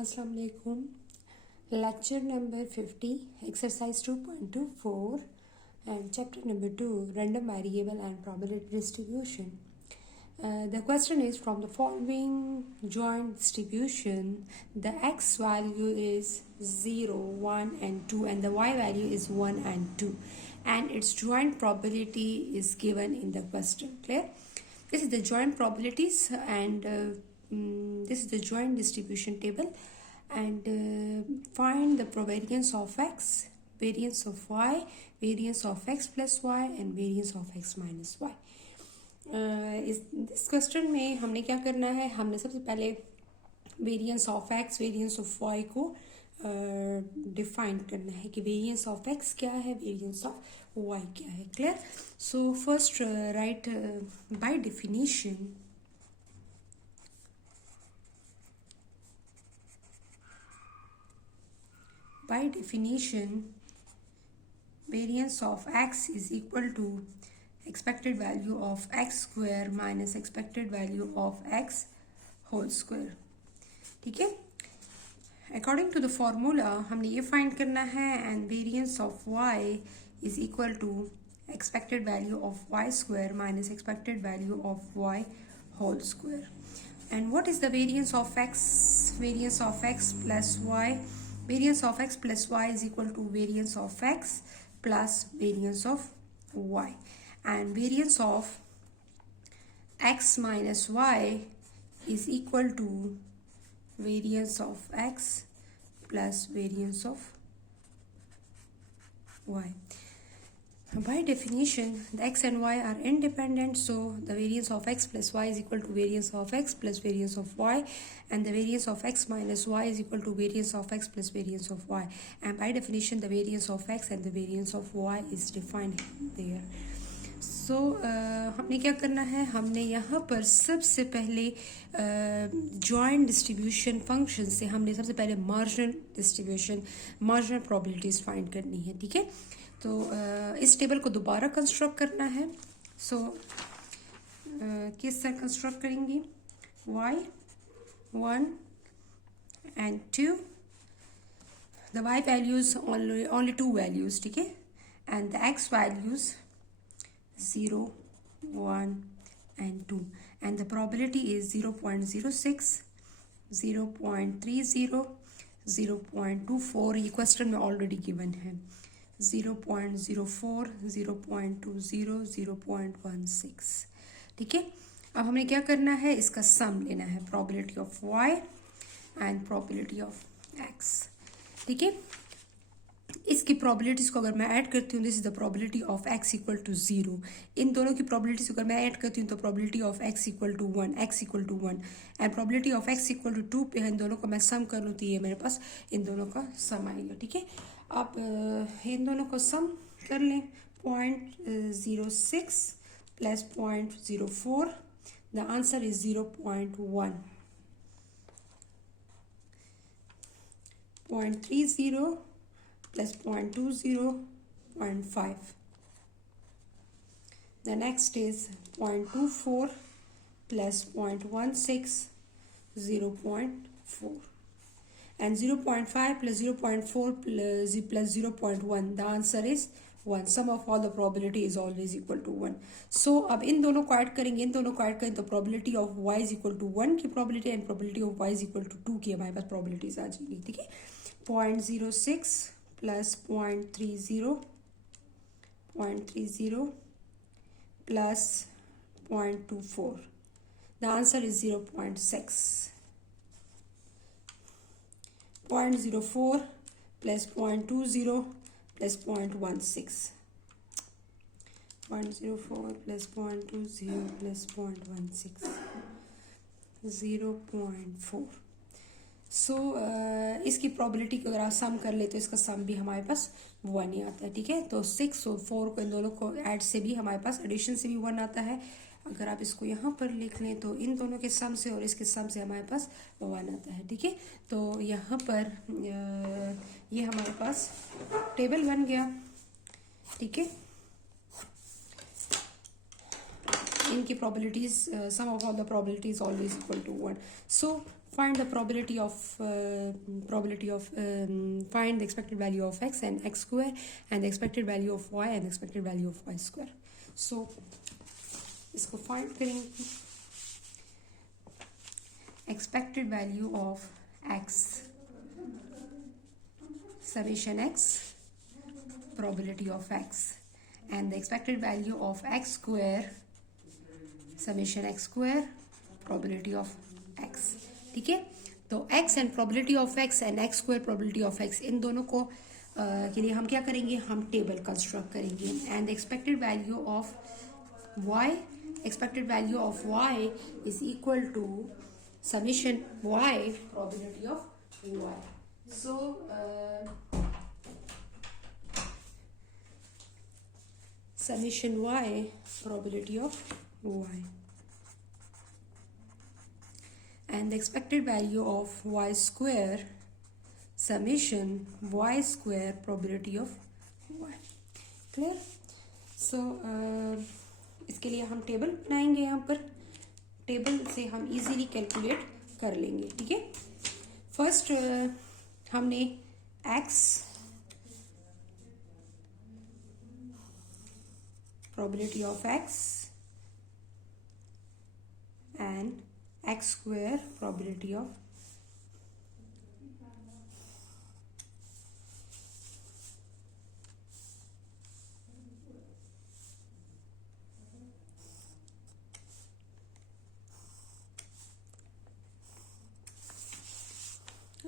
Assalamu alaikum. Lecture number 50, exercise 2.24 and chapter number 2, random variable and probability distribution. The question is, from the following joint distribution, the x value is 0, 1 and 2 and the y value is 1 and 2 and its joint probability is given in the question. Clear? This is the joint probabilities and this is the joint distribution table, and find the variance of x, variance of y, variance of x plus y and variance of x minus y. इस question में हमने क्या करना है, हमने सबसे पहले variance of X variance of Y को डिफाइन करना है कि वेरिएंस ऑफ एक्स क्या है, वेरिएंस ऑफ वाई क्या है. Clear? So first right by definition variance of x is equal to expected value of x square minus expected value of x whole square. ठीक है? According to the formula हमने ये find करना है, and variance of y is equal to expected value of y square minus expected value of y whole square. And what is the variance of x? Variance of x plus y. Variance of x plus y is equal to variance of x plus variance of y, and variance of x minus y is equal to variance of x plus variance of y. By definition, the x and y are independent, so the variance of x plus y is equal to variance of x plus variance of y, and the variance of x minus y is equal to variance of x plus variance of y. And by definition, the variance of x and the variance of y is defined there. So हमने क्या करना है, हमने यहाँ पर सबसे पहले joint distribution function से हमने सबसे पहले marginal distribution, marginal probabilities find करनी है. ठीक है? तो इस टेबल को दोबारा कंस्ट्रक्ट करना है. सो किस तरह कंस्ट्रक्ट करेंगे? y 1 and 2, the y values only two values. ठीक है? And the x values 0, 1 and 2, and the probability is 0.06, 0.30, 0.24. ये क्वेश्चन में ऑलरेडी गिवन है. 0.04, 0.20, 0.16. ठीक है? अब हमें क्या करना है, इसका सम लेना है, probability of y and probability of x. ठीक है? इसकी probabilities को अगर मैं ऐड करती हूँ, this is the probability of x equal to 0. इन दोनों की probabilities को अगर मैं ऐड करती हूँ तो probability of x equal to 1, x equal to 1 and probability of x equal to 2 पे इन दोनों को मैं सम कर लूँ तो ये मेरे पास इन दोनों का सम आएगा. ठीक है? आप इन दोनों को सम कर लें. 0.06 plus 0.04, the answer is 0.1. 0.30 plus 0.20, 0.5. The next is 0.24 plus 0.16, 0.4. And 0.5 plus 0.4 plus 0.1, the answer is 1. Sum of all the probability is always equal to 1. So अब इन दोनों को ऐड करेंगे, इन दोनों को ऐड करें तो probability of y is equal to 1 की probability and probability of y is equal to 2 की हमारे पास probabilities आ जाएगी. ठीक है? 0.06 plus 0.30, 0.30 plus 0.24. The answer is 0.6. 0.04 plus 0.20 plus 0.16. 0.04 plus 0.20 plus 0.16. 0.4. सो इसकी प्रॉबिलिटी को अगर आप सम कर ले तो इसका सम भी हमारे पास 1 ही आता है. ठीक है? तो 6 और 4 को इन दोनों को ऐड से भी हमारे पास एडिशन से भी 1 आता है. अगर आप इसको यहाँ पर लिख लें तो इन दोनों के सम से और इसके सम से हमारे पास 1 आता है. ठीक है? तो यहाँ पर ये हमारे पास टेबल बन गया. ठीक है? इनकी probabilities, sum of all the probabilities always equal to 1. So find the probability of find the expected value of x and x square and the expected value of y and the expected value of y square. So इसको find करेंगे expected value of x summation x probability of x and the expected value of x square summation x square probability of x. ठीक है, तो x and probability of x and x square probability of x इन दोनों को के लिए हम क्या करेंगे, हम टेबल कंस्ट्रक्ट करेंगे and the expected value of y is equal to summation y probability of y. So summation y probability of y and the expected value of y square summation y square probability of y. Clear? So इसके लिए हम table बनाएंगे, यहाँ पर table से हम easily calculate कर लेंगे. ठीक है, फर्स्ट हमने x probability of x and x square probability of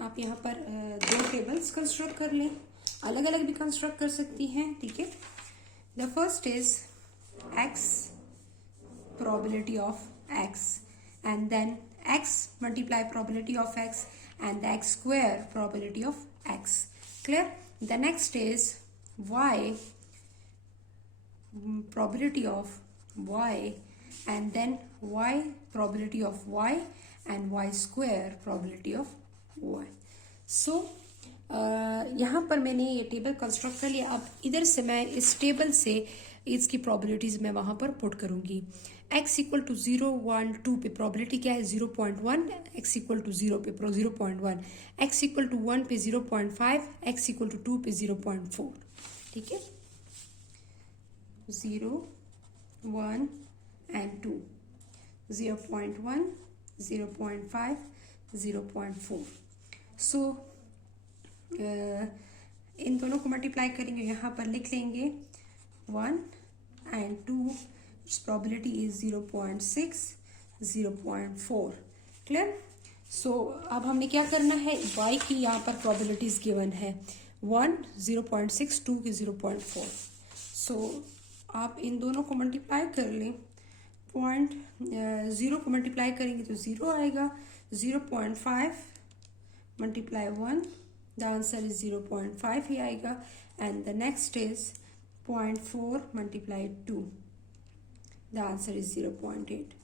आप यहाँ पर दो टेबल्स कंस्ट्रक्ट कर लें, अलग अलग भी कंस्ट्रक्ट कर सकती हैं. ठीक है, the first is x probability of x and then x multiply probability of x and the x square probability of x. Clear? The next is y probability of y and then y probability of y and y square probability of y. So यहाँ पर मैंने ये table construct कर लिया. अब इधर से मैं इस टेबल से इसकी प्रोबेबिलिटीज मैं वहां पर पुट करूंगी. x इक्वल टू 0, 1, 2 पे प्रोबेबिलिटी क्या है 0.1, x इक्वल टू 0 पे 0.1, x इक्वल टू 1 पे 0.5, x इक्वल टू 2 पे 0.4. ठीक है, 0, 1 and 2, 0.1, 0.5, 0.4. सो इन दोनों को मल्टीप्लाई करेंगे, यहाँ पर लिख लेंगे 1 and 2, its probability is 0.6, 0.4. Clear? सो अब हमने क्या करना है, y की यहाँ पर प्रोबेबिलिटीज गिवन है 1, 0.6, 2 की 0.4. सो आप इन दोनों को मल्टीप्लाई कर लें. 0 को मल्टीप्लाई करेंगे तो 0 आएगा. 0.5 मल्टीप्लाई 1, द आंसर इज 0.5 ही आएगा. And the next is 0.4 multiply 2, the answer is 0.8.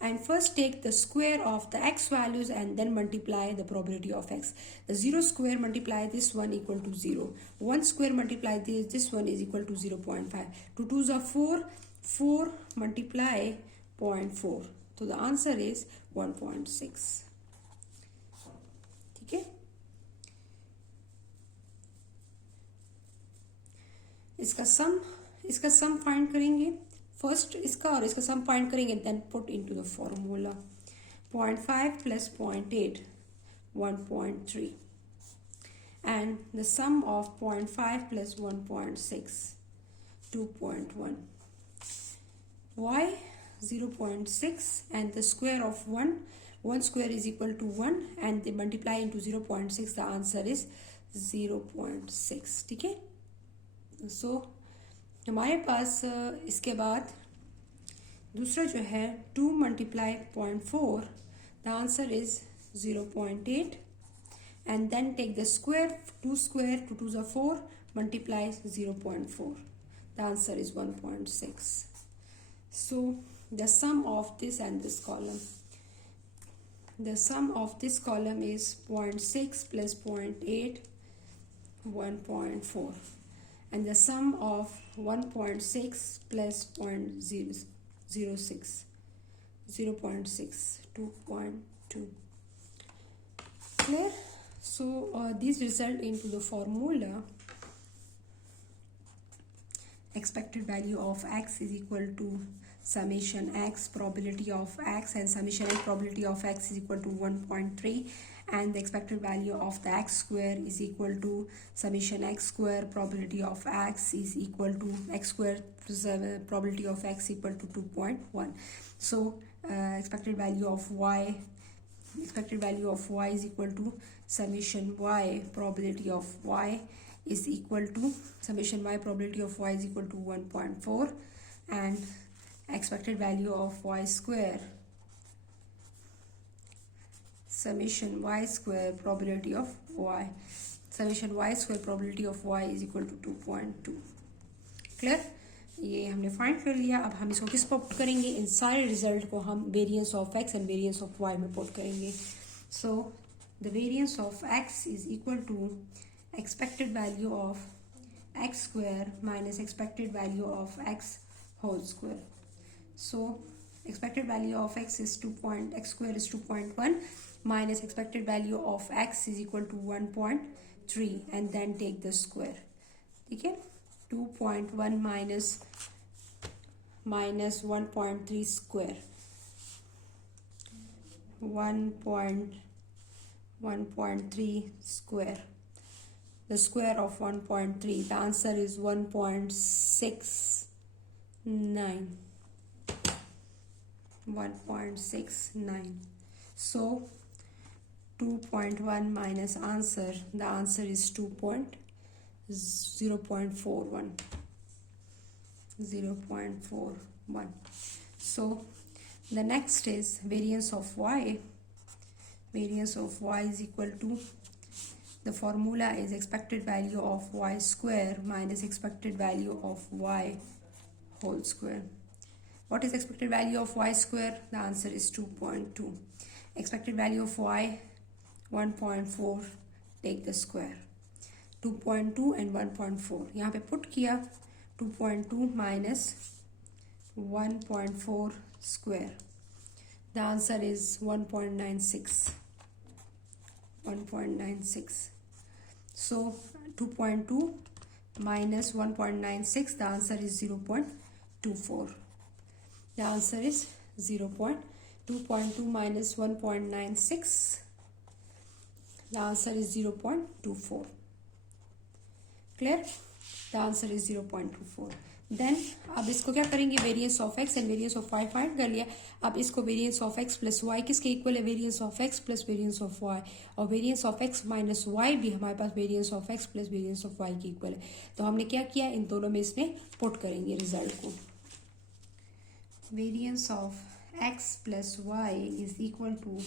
And first take the square of the x values and then multiply the probability of x. The 0 square multiply this one equal to 0. 1 square multiply this one is equal to 0.5. 2 2s are 4, 4 multiply 0.4. So the answer is 1.6. ठीक है, इसका sum find करेंगे. First इसका और इसका sum find करेंगे, then put into the formula. 0.5 plus 0.8, 1.3 and the sum of 0.5 plus 1.6, 2.1. y 0.6 and the square of 1 square is equal to 1 and they multiply into 0.6, the answer is 0.6. ठीक है, सो हमारे पास इसके बाद दूसरा जो है 2 multiply 0.4, the answer is 0.8 and then take the square, 2 square, 2 2s are 4, multiply 0.4, the answer is 1.6. So the sum of this and this column, the sum of this column is 0.6 plus 0.8, 1.4. And the sum of 1.6 plus 0.06, 0.6, 2.2. Clear? So these result into the formula expected value of x is equal to summation x probability of x, and summation x probability of x is equal to 1.3, and the expected value of the x square is equal to summation x square probability of x is equal to x square plus probability of x equal to 2.1. So expected value of y is equal to summation y probability of y is equal to summation y probability of y is equal to 1.4, and expected value of y square summation y square probability of y is equal to 2.2. Clear? ये हमने find कर लिया. अब हम इसको किस पर put करेंगे? इन सारे रिजल्ट को हम variance of X and variance of Y में पुट करेंगे. So the variance of X is equal to expected value of x square minus expected value of x whole square. So expected value of x square is 2.1 minus expected value of x is equal to 1.3, and then take the square. Okay, 2.1 minus 1.3 square, 1.3 square. The square of 1.3, the answer is 1.69. 1.69. So 2.1 minus answer, the answer is 0.41. 0.41. So the next is variance of y. Variance of y is equal to, the formula is expected value of y square minus expected value of y whole square. What is expected value of y square? The answer is 2.2. Expected value of y 1.4, take the square. 2.2 and 1.4 यहाँ पे put किया. 2.2 minus 1.4 square. The answer is 1.96. 1.96. So 2.2 minus 1.96, the answer is 0.24. The answer is 2.2 minus 1.96, the answer is 0.24. Clear? The answer is 0.24. Then अब इसको क्या करेंगे? Variance of X and variance of Y find कर लिया. अब इसको variance of X plus Y किसके equal है? Variance of X plus variance of Y, और variance of X minus Y भी हमारे पास variance of X plus variance of Y के इक्वल है. तो हमने क्या किया? इन दोनों में इसमें पुट करेंगे रिजल्ट को. Variance of X plus Y is equal to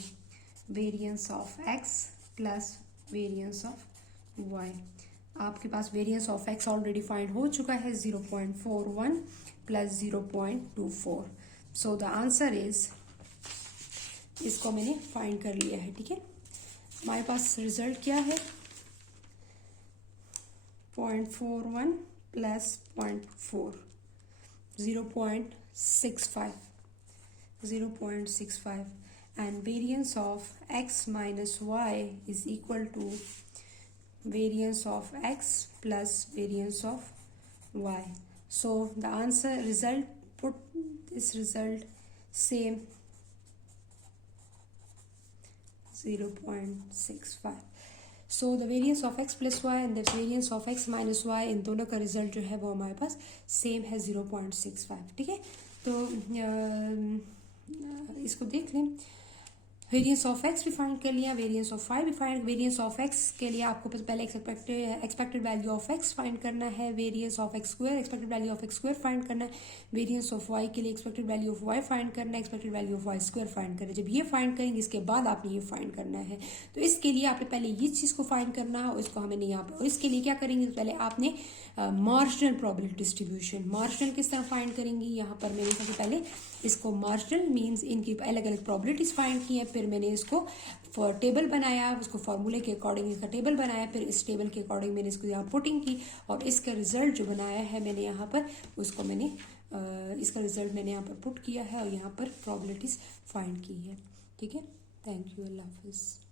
variance of X plus variance of Y. आपके पास variance of X already find हो चुका है 0.41 plus 0.24. So the answer is, इसको मैंने फाइंड कर लिया है. ठीक है, हमारे पास रिजल्ट क्या है? 0.41 plus 0.4, 0.65. 0.65 and variance of x minus y is equal to variance of x plus variance of y. So the answer result, put this result same 0.65. So the variance of x plus y and the variance of x minus y, इन दोनों का result जो है वो हमारे पास same है 0.65. ठीक है, तो इसको देख लें. वेरिएंस ऑफ एक्स भी फाइंड कर लिया, वेरिएंस ऑफ वाई भी फाइंड. वेरिएंस ऑफ एक्स के लिए आपको पहले expected value of X find करना है. Variance of X square, expected value of X square find करना है. वेरिएंस ऑफ वाई के लिए expected value of Y find करना है, expected value of Y square find करना है. जब ये फाइंड करेंगे इसके बाद आपने ये फाइंड करना है. तो इसके लिए आपने पहले ये चीज़ को फाइंड करना है और इसको हमें यहाँ पर, और इसके लिए क्या करेंगे? पहले आपने मार्जिनल प्रोबेबिलिटी डिस्ट्रीब्यूशन, मार्जिनल किस तरह फाइंड करेंगे? यहाँ पर मैंने सबसे पहले इसको मार्जिनल मीन्स इनकी अलग अलग प्रोबेबिलिटीज फाइंड की हैं. फिर मैंने इसको फॉर टेबल बनाया, उसको फॉर्मूले के अकॉर्डिंग इसका टेबल बनाया. फिर इस टेबल के अकॉर्डिंग मैंने इसको यहाँ पुटिंग की, और इसका रिजल्ट जो बनाया है मैंने यहाँ पर, उसको मैंने इसका रिजल्ट मैंने यहाँ पर पुट किया है और यहाँ पर प्रोबेबिलिटीज फाइंड की है. ठीक है, थैंक यू, अल्लाह हाफिज़.